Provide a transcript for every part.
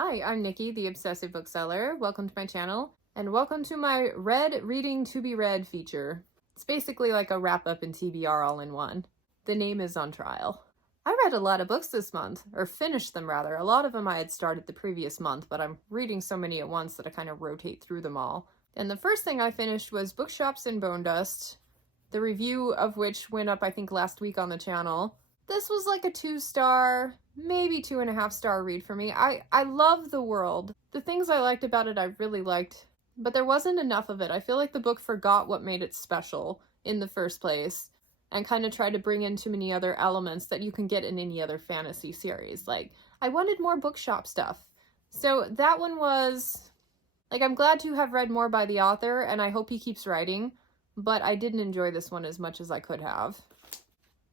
Hi, I'm Nikki, the Obsessive Bookseller. Welcome to my channel, and welcome to my Read Reading to be Read feature. It's basically like a wrap-up in TBR all in one. The name is on trial. I read a lot of books this month, or finished them rather. A lot of them I had started the previous month, but I'm reading so many at once that I kind of rotate through them all. And the first thing I finished was Bookshops and Bonedust, the review of which went up I think last week on the channel. This was like a 2-star, maybe 2.5-star read for me. I love the world. The things I liked about it I really liked, but there wasn't enough of it. I feel like the book forgot what made it special in the first place and kind of tried to bring in too many other elements that you can get in any other fantasy series. Like, I wanted more bookshop stuff. So that one was, like, I'm glad to have read more by the author, and I hope he keeps writing, but I didn't enjoy this one as much as I could have.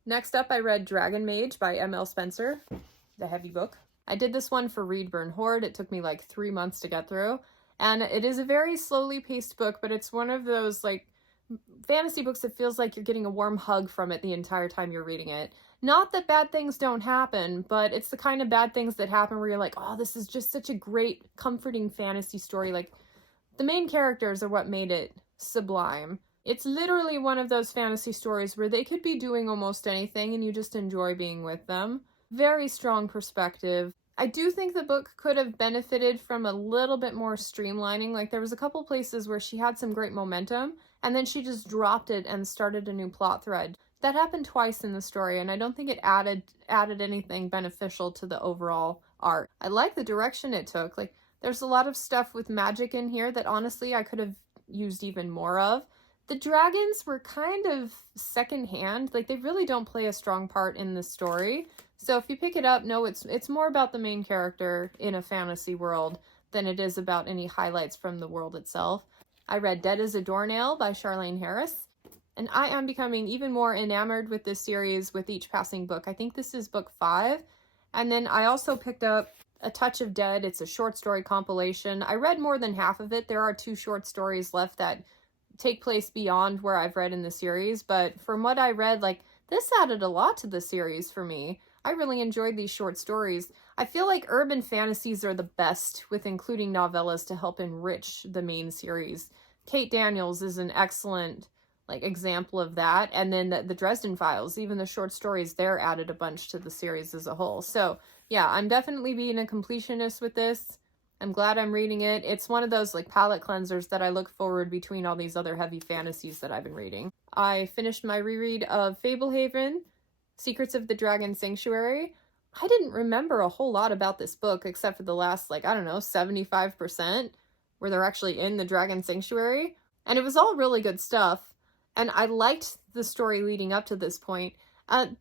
Next up, I read Dragon Mage by M.L. Spencer, the heavy book. I did this one for Read, Burn, Hoard. It took me like 3 months to get through, and it is a very slowly paced book, but it's one of those like fantasy books that feels like you're getting a warm hug from it the entire time you're reading it. Not that bad things don't happen, but it's the kind of bad things that happen where you're like, oh, this is just such a great, comforting fantasy story. Like, the main characters are what made it sublime. It's literally one of those fantasy stories where they could be doing almost anything and you just enjoy being with them. Very strong perspective. I do think the book could have benefited from a little bit more streamlining. Like, there was a couple places where she had some great momentum and then she just dropped it and started a new plot thread. That happened twice in the story, and I don't think it added anything beneficial to the overall art. I like the direction it took. Like, there's a lot of stuff with magic in here that honestly I could have used even more of. The dragons were kind of secondhand. Like, they really don't play a strong part in the story. So if you pick it up, no, it's more about the main character in a fantasy world than it is about any highlights from the world itself. I read Dead as a Doornail by Charlaine Harris, and I am becoming even more enamored with this series with each passing book. I think this is book 5. And then I also picked up A Touch of Dead. It's a short story compilation. I read more than half of it. There are 2 short stories left that take place beyond where I've read in the series, but from what I read, like, this added a lot to the series for me. I really enjoyed these short stories. I feel like urban fantasies are the best with including novellas to help enrich the main series. Kate Daniels is an excellent example of that, and then the Dresden Files, even the short stories there added a bunch to the series as a whole. So yeah, I'm definitely being a completionist with this. I'm glad I'm reading it. It's one of those palate cleansers that I look forward between all these other heavy fantasies that I've been reading. I finished my reread of Fablehaven, Secrets of the Dragon Sanctuary. I didn't remember a whole lot about this book except for the last, 75% where they're actually in the Dragon Sanctuary. And it was all really good stuff. And I liked the story leading up to this point.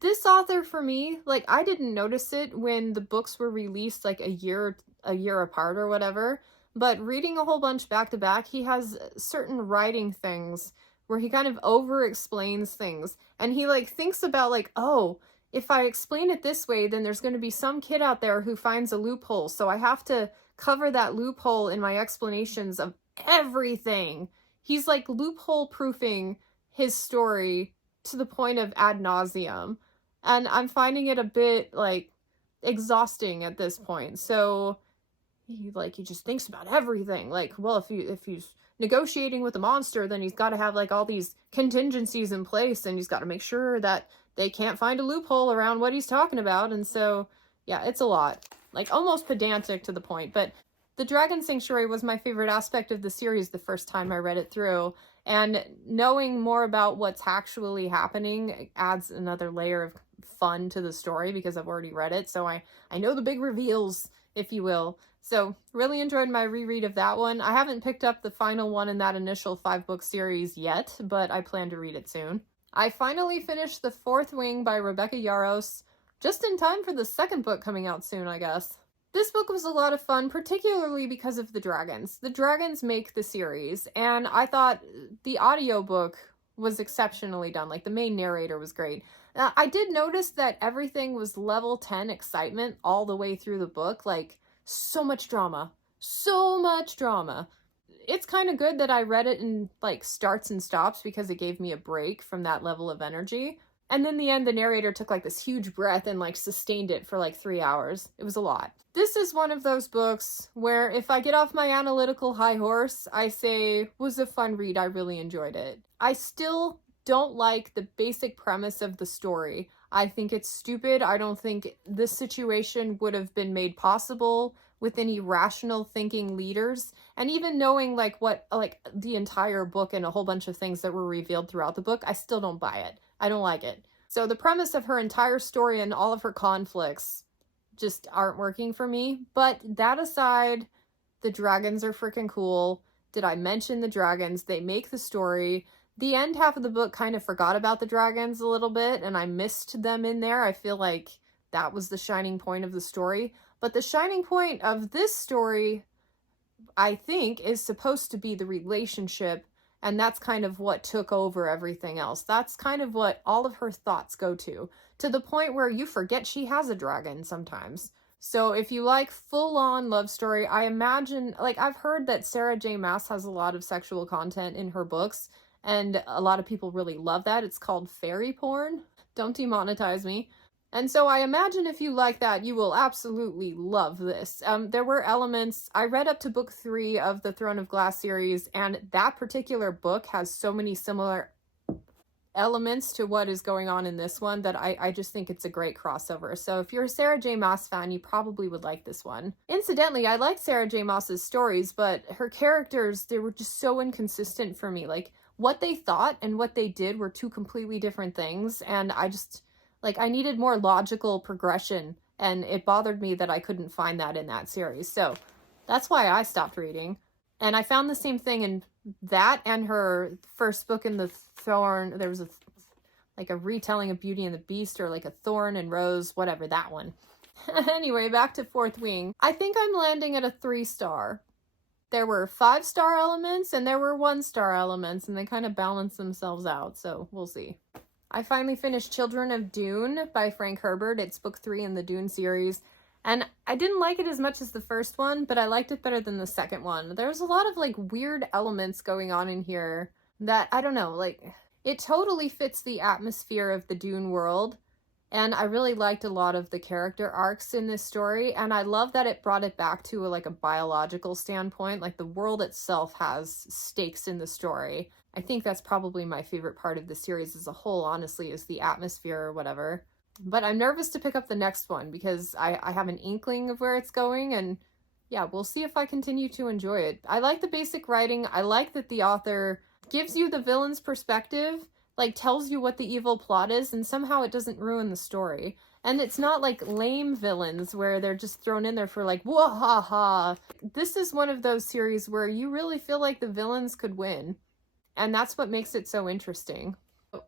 This author, for me, I didn't notice it when the books were released a year apart or whatever, but reading a whole bunch back to back, he has certain writing things where he kind of over explains things, and he thinks about oh, if I explain it this way, then there's going to be some kid out there who finds a loophole, so I have to cover that loophole in my explanations of everything. He's loophole proofing his story to the point of ad nauseum, and I'm finding it a bit exhausting at this point. So he just thinks about everything. Well, if he's negotiating with a monster, then he's got to have all these contingencies in place, and he's got to make sure that they can't find a loophole around what he's talking about. And so yeah, it's a lot, almost pedantic to the point. But the Dragon Sanctuary was my favorite aspect of the series the first time I read it through, and knowing more about what's actually happening adds another layer of fun to the story because I've already read it, so I know the big reveals, if you will. So really enjoyed my reread of that one. I haven't picked up the final one in that initial 5-book series yet, but I plan to read it soon. I finally finished The Fourth Wing by Rebecca Yarros, just in time for the 2nd book coming out soon, I guess. This book was a lot of fun, particularly because of the dragons. The dragons make the series, and I thought the audiobook was exceptionally done. The main narrator was great. I did notice that everything was level 10 excitement all the way through the book. So much drama. So much drama. It's kind of good that I read it in starts and stops because it gave me a break from that level of energy. And then the end, the narrator took like this huge breath and like sustained it for like 3 hours. It was a lot. This is one of those books where if I get off my analytical high horse, I say, was a fun read. I really enjoyed it. I still don't like the basic premise of the story. I think it's stupid. I don't think this situation would have been made possible with any rational thinking leaders. And even knowing like what, like the entire book and a whole bunch of things that were revealed throughout the book, I still don't buy it. I don't like it. So the premise of her entire story and all of her conflicts just aren't working for me. But that aside, the dragons are freaking cool. Did I mention the dragons? They make the story. The end half of the book kind of forgot about the dragons a little bit, and I missed them in there. I feel like that was the shining point of the story. But the shining point of this story, I think, is supposed to be the relationship, and that's kind of what took over everything else. That's kind of what all of her thoughts go to the point where you forget she has a dragon sometimes. So if you like full-on love story, I imagine, like, I've heard that Sarah J. Maas has a lot of sexual content in her books, and a lot of people really love that. It's called fairy porn. Don't demonetize me. And so I imagine if you like that, you will absolutely love this. There were elements, I read up to book 3 of the Throne of Glass series, and that particular book has so many similar elements to what is going on in this one that I just think it's a great crossover. So if you're a Sarah J. Maas fan, you probably would like this one. Incidentally, I like Sarah J. Maas's stories, but her characters, they were just so inconsistent for me. Like, what they thought and what they did were two completely different things, and I just, like, I needed more logical progression, and it bothered me that I couldn't find that in that series. So that's why I stopped reading. And I found the same thing in that and her first book in the Thorn. There was like a retelling of Beauty and the Beast, or like a Thorn and Rose, whatever, that one. Anyway, back to Fourth Wing. I think I'm landing at a 3-star. There were 5-star elements and there were 1-star elements, and they kind of balance themselves out, so we'll see. I finally finished Children of Dune by Frank Herbert. It's book 3 in the Dune series, and I didn't like it as much as the first one, but I liked it better than the second one. There's a lot of like weird elements going on in here that, I don't know, like, it totally fits the atmosphere of the Dune world. And I really liked a lot of the character arcs in this story, and I love that it brought it back to like a biological standpoint. Like, the world itself has stakes in the story. I think that's probably my favorite part of the series as a whole, honestly, is the atmosphere or whatever. But I'm nervous to pick up the next one because I have an inkling of where it's going, and yeah, we'll see if I continue to enjoy it. I like the basic writing. I like that the author gives you the villain's perspective, like tells you what the evil plot is, and somehow it doesn't ruin the story. And it's not like lame villains where they're just thrown in there for like, wah-ha-ha. This is one of those series where you really feel like the villains could win. And that's what makes it so interesting.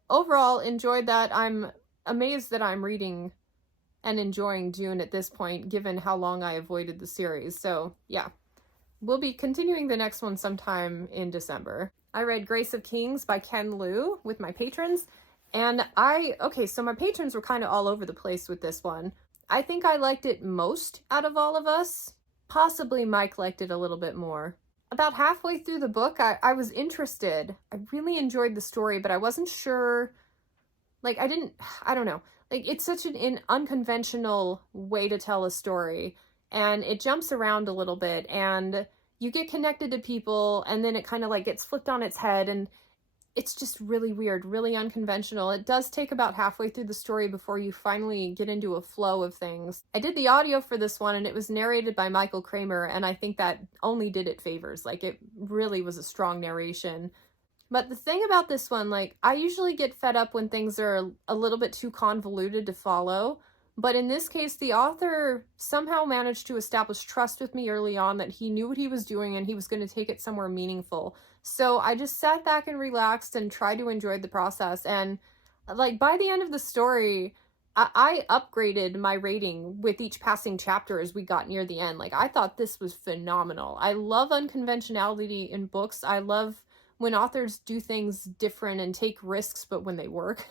Overall, enjoyed that. I'm amazed that I'm reading and enjoying Dune at this point, given how long I avoided the series. So yeah, we'll be continuing the next one sometime in December. I read Grace of Kings by Ken Liu with my patrons, and so my patrons were kind of all over the place with this one. I think I liked it most out of all of us. Possibly Mike liked it a little bit more. About halfway through the book, I was interested. I really enjoyed the story, but I wasn't sure, like, I don't know. Like, it's such an unconventional way to tell a story, and it jumps around a little bit, and you get connected to people, and then it kind of like gets flipped on its head, and it's just really weird, really unconventional. It does take about halfway through the story before you finally get into a flow of things. I did the audio for this one, and it was narrated by Michael Kramer, and I think that only did it favors. Like, it really was a strong narration. But the thing about this one, like, I usually get fed up when things are a little bit too convoluted to follow. But in this case, the author somehow managed to establish trust with me early on that he knew what he was doing and he was going to take it somewhere meaningful. So I just sat back and relaxed and tried to enjoy the process. And like, by the end of the story, I upgraded my rating with each passing chapter as we got near the end. Like, I thought this was phenomenal. I love unconventionality in books. I love when authors do things different and take risks, but when they work.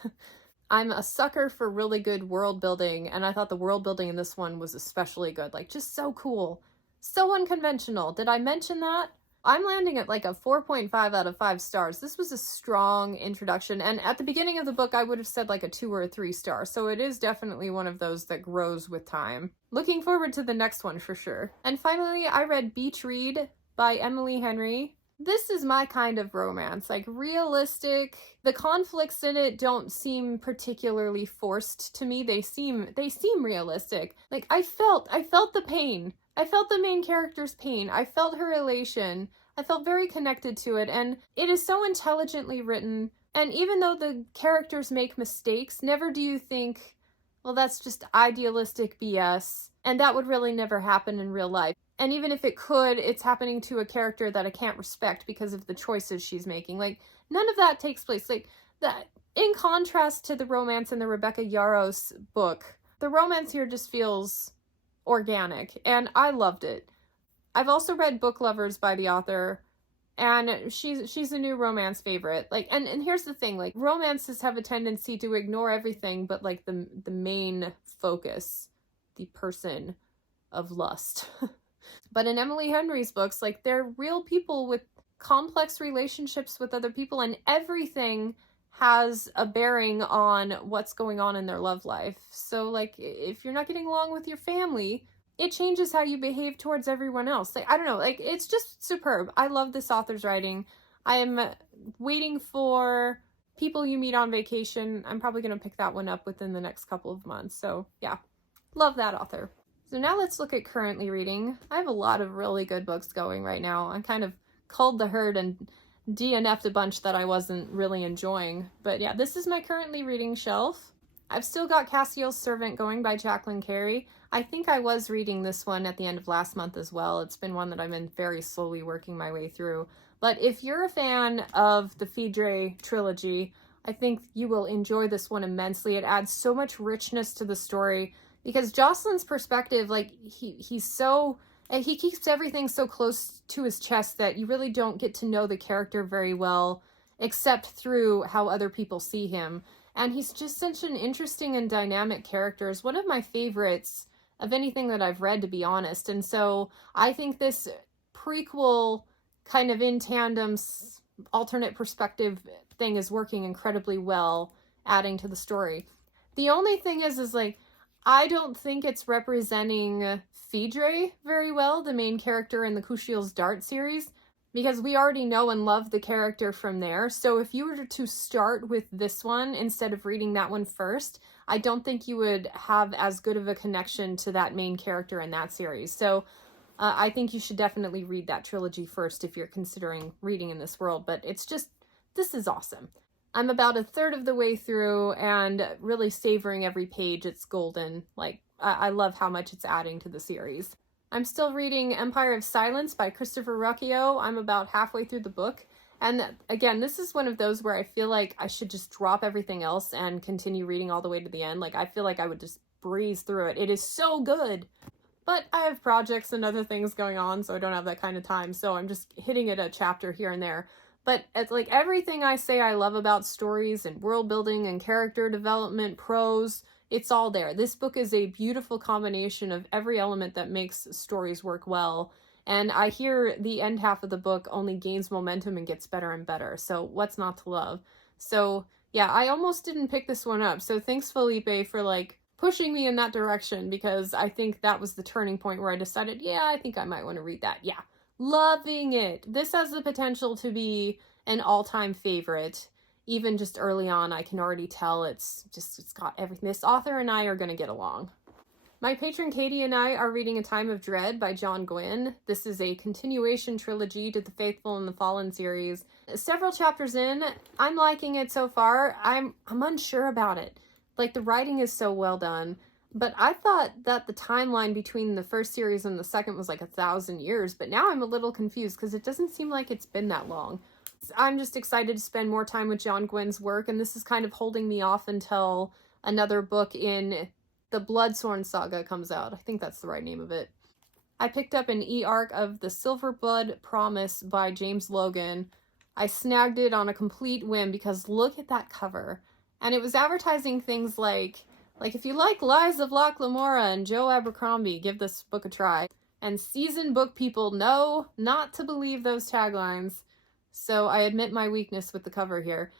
I'm a sucker for really good world building, and I thought the world building in this one was especially good. Like, just so cool. So unconventional. Did I mention that? I'm landing at like a 4.5 out of 5 stars. This was a strong introduction, and at the beginning of the book I would have said like a 2 or a 3 star, so it is definitely one of those that grows with time. Looking forward to the next one for sure. And finally, I read Beach Read by Emily Henry. This is my kind of romance, like realistic. The conflicts in it don't seem particularly forced to me. They seem realistic. Like I felt the pain. I felt the main character's pain. I felt her elation. I felt very connected to it, and it is so intelligently written. And even though the characters make mistakes, never do you think, well, that's just idealistic BS, and that would really never happen in real life. And even if it could, it's happening to a character that I can't respect because of the choices she's making. Like, none of that takes place. Like, that, in contrast to the romance in the Rebecca Yarros book, the romance here just feels organic, and I loved it. I've also read Book Lovers by the author, and she's a new romance favorite. Like, and here's the thing, like, romances have a tendency to ignore everything but like the main focus, the person of lust. But in Emily Henry's books, like, they're real people with complex relationships with other people, and everything has a bearing on what's going on in their love life. So, like, if you're not getting along with your family, it changes how you behave towards everyone else. Like, I don't know, like, it's just superb. I love this author's writing. I am waiting for People You Meet on Vacation. I'm probably going to pick that one up within the next couple of months. So, yeah, love that author. So now let's look at currently reading. I have a lot of really good books going right now. I'm kind of culled the herd and DNF'd a bunch that I wasn't really enjoying. But yeah, this is my currently reading shelf. I've still got Cassiel's Servant going by Jacqueline Carey. I think I was reading this one at the end of last month as well. It's been one that I've been very slowly working my way through. But if you're a fan of the Phaedre trilogy, I think you will enjoy this one immensely. It adds so much richness to the story because Jocelyn's perspective, like, he's so... and he keeps everything so close to his chest that you really don't get to know the character very well, except through how other people see him. And he's just such an interesting and dynamic character. It's one of my favorites of anything that I've read, to be honest. And so I think this prequel kind of in tandem alternate perspective thing is working incredibly well, adding to the story. The only thing is like, I don't think it's representing Phaedre very well, the main character in the Kushiel's Dart series, because we already know and love the character from there. So if you were to start with this one instead of reading that one first, I don't think you would have as good of a connection to that main character in that series. So I think you should definitely read that trilogy first if you're considering reading in this world. But it's just, this is awesome. I'm about a third of the way through and really savoring every page. It's golden. Like, I love how much it's adding to the series. I'm still reading Empire of Silence by Christopher Ruocchio. I'm about halfway through the book. And again, this is one of those where I feel like I should just drop everything else and continue reading all the way to the end. Like, I feel like I would just breeze through it. It is so good. But I have projects and other things going on, so I don't have that kind of time. So I'm just hitting it a chapter here and there. But it's like everything I say I love about stories and world building and character development, prose, it's all there. This book is a beautiful combination of every element that makes stories work well. And I hear the end half of the book only gains momentum and gets better and better. So what's not to love? So yeah, I almost didn't pick this one up. So thanks, Felipe, for like pushing me in that direction, because I think that was the turning point where I decided, yeah, I think I might want to read that. Yeah. Loving it. This has the potential to be an all-time favorite. Even just early on, I can already tell it's got everything. This author and I are going to get along. My patron Katie and I are reading A Time of Dread by John Gwynne. This is a continuation trilogy to the Faithful and the Fallen series. Several chapters in, I'm liking it so far. I'm unsure about it. Like, the writing is so well done. But I thought that the timeline between the first series and the second was like 1,000 years, but now I'm a little confused because it doesn't seem like it's been that long. I'm just excited to spend more time with John Gwynne's work, and this is kind of holding me off until another book in the Bloodsworn saga comes out. I think that's the right name of it. I picked up an e-arc of The Silverblood Promise by James Logan. I snagged it on a complete whim because look at that cover. And it was advertising things like if you like Lies of Locke Lamora and Joe Abercrombie, give this book a try. and seasoned book people know not to believe those taglines. So I admit my weakness with the cover here.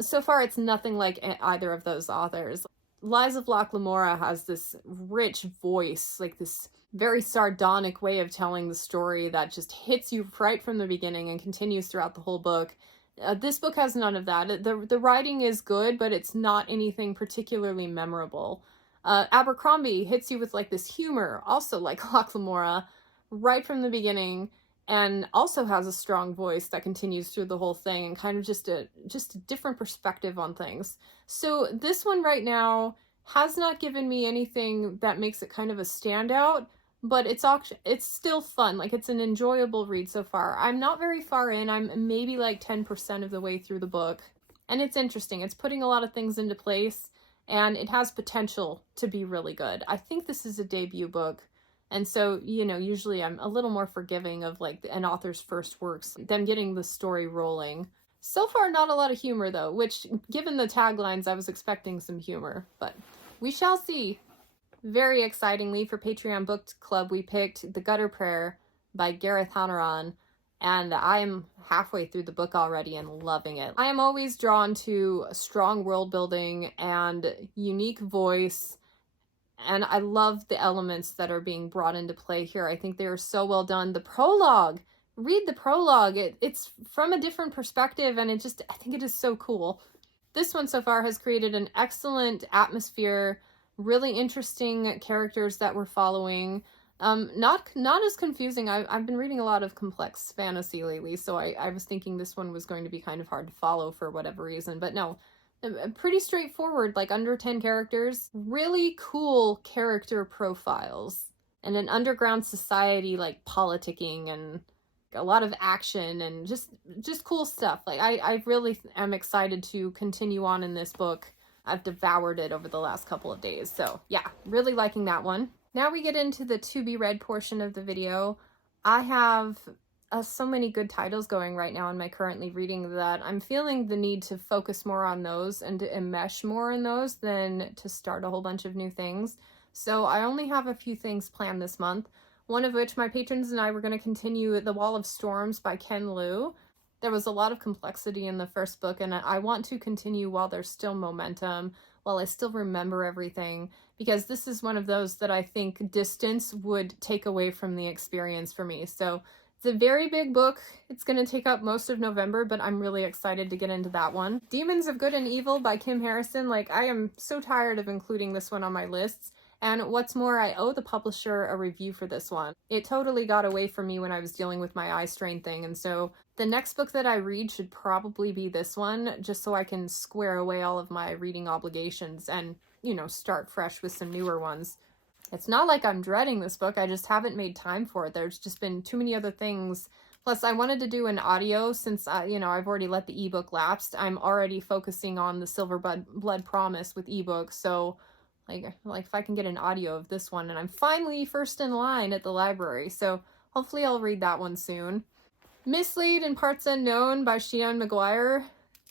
So far it's nothing like either of those authors. Lies of Locke Lamora has this rich voice, like this very sardonic way of telling the story that just hits you right from the beginning and continues throughout the whole book. This book has none of that. The writing is good, but it's not anything particularly memorable. Abercrombie hits you with like this humor, also like Locke Lamora, right from the beginning, and also has a strong voice that continues through the whole thing and kind of just a different perspective on things. So this one right now has not given me anything that makes it kind of a standout, but it's still fun. Like, it's an enjoyable read so far. I'm not very far in. I'm maybe like 10% of the way through the book, and it's interesting. It's putting a lot of things into place, and it has potential to be really good. I think this is a debut book. And so, you know, usually I'm a little more forgiving of like an author's first works, them getting the story rolling. So far, not a lot of humor though, which given the taglines, I was expecting some humor, but we shall see. Very excitingly for Patreon Book Club, we picked The Gutter Prayer by Gareth Hanrahan, and I'm halfway through the book already and loving it. I am always drawn to strong world building and unique voice, and I love the elements that are being brought into play here. I think they are so well done. The prologue, read the prologue. It's from a different perspective, and I think it is so cool. This one so far has created an excellent atmosphere, really interesting characters that we're following. Not as confusing. I've been reading a lot of complex fantasy lately, so I was thinking this one was going to be kind of hard to follow for whatever reason, but no. Pretty straightforward, like under 10 characters. Really cool character profiles. And an underground society, like politicking and a lot of action and just cool stuff. Like, I really am excited to continue on in this book. I've devoured it over the last couple of days. So yeah, really liking that one. Now we get into the to be read portion of the video. I have so many good titles going right now in my currently reading that I'm feeling the need to focus more on those and to enmesh more in those than to start a whole bunch of new things. So I only have a few things planned this month, one of which my patrons and I were going to continue The Wall of Storms by Ken Liu. There was a lot of complexity in the first book, and I want to continue while there's still momentum, while I still remember everything, because this is one of those that I think distance would take away from the experience for me. So it's a very big book. It's going to take up most of November, but I'm really excited to get into that one. Demons of Good and Evil by Kim Harrison. Like, I am so tired of including this one on my lists. And what's more, I owe the publisher a review for this one. It totally got away from me when I was dealing with my eye strain thing, and so the next book that I read should probably be this one, just so I can square away all of my reading obligations and, you know, start fresh with some newer ones. It's not like I'm dreading this book, I just haven't made time for it. There's just been too many other things. Plus, I wanted to do an audio since, you know, I've already let the ebook lapse. I'm already focusing on the Silverblood Promise with ebooks, so like if I can get an audio of this one, and I'm finally first in line at the library, so hopefully I'll read that one soon. Mislaid in Parts Unknown by Seanan McGuire.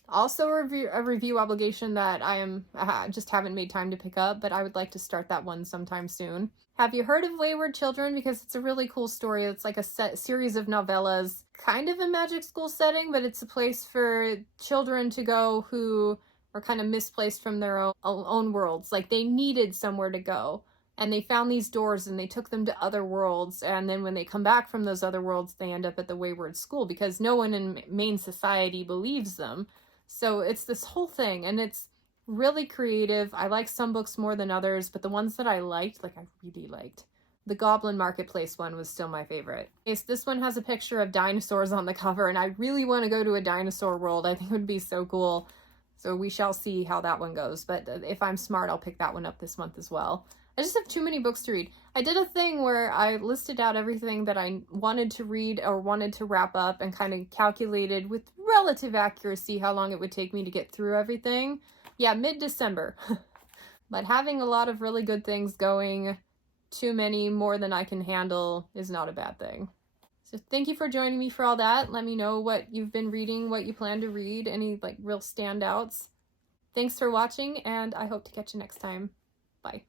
Also a review obligation that I just haven't made time to pick up, but I would like to start that one sometime soon. Have you heard of Wayward Children? Because it's a really cool story. It's like a series of novellas, kind of a magic school setting, but it's a place for children to go who are kind of misplaced from their own worlds. Like, they needed somewhere to go, and they found these doors and they took them to other worlds, and then when they come back from those other worlds, they end up at the Wayward School because no one in main society believes them. So it's this whole thing, and it's really creative. I like some books more than others, but the ones that I liked, like I really liked. The Goblin Marketplace one was still my favorite. This one has a picture of dinosaurs on the cover, and I really want to go to a dinosaur world. I think it would be so cool. So we shall see how that one goes, but if I'm smart, I'll pick that one up this month as well. I just have too many books to read. I did a thing where I listed out everything that I wanted to read or wanted to wrap up and kind of calculated with relative accuracy how long it would take me to get through everything. Yeah, mid-December. But having a lot of really good things going, too many, more than I can handle, is not a bad thing. So thank you for joining me for all that. Let me know what you've been reading, what you plan to read, any like real standouts. Thanks for watching, and I hope to catch you next time. Bye.